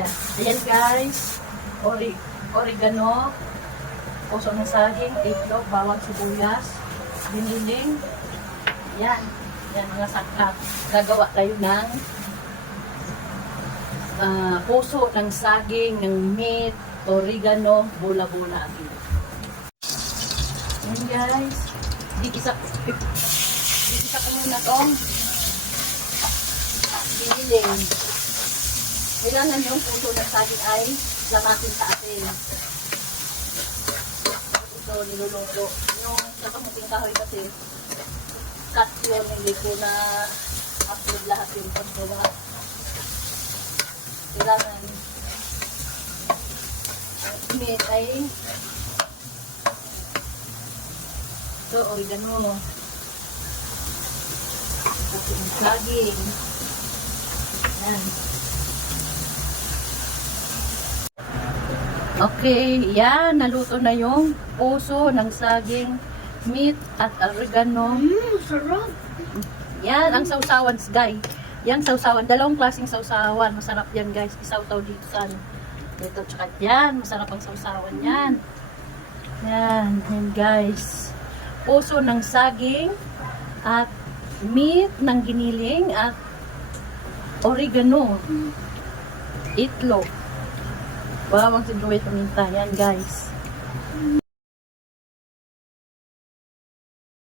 Ayan. Ayan guys. Oregano. Puso ng saging, itlog, bawang sibuyas, giniling. Yan. Yan mga sangkap. Gagawa tayo ng puso ng saging, ng meat, oregano, bula-bula. Yan guys. Gigisa ko muna itong giniling. Kailangan yung puso ng saging ay lamasin sa atin. Ito, niluluto. Yung sa kamuting kahoy kasi, cut yun, hindi ko na upload lahat yung paggawa. Kailangan ang meat ay ito, oregano. Puso ng saging. Yan. Okay, yan. Naluto na yung puso ng saging, meat at oregano. Sarap. Yan, ang sausawan, guys. Yan, sausawan. Dalawang klaseng sausawan. Masarap yan, guys. Isawtaw dito sa ano. Ito, tsaka yan. Masarap ang sausawan yan. Yan, yan, guys. Puso ng saging at meat ng giniling at oregano. Itlog. Bawang sibuyas paminta. Yan, guys.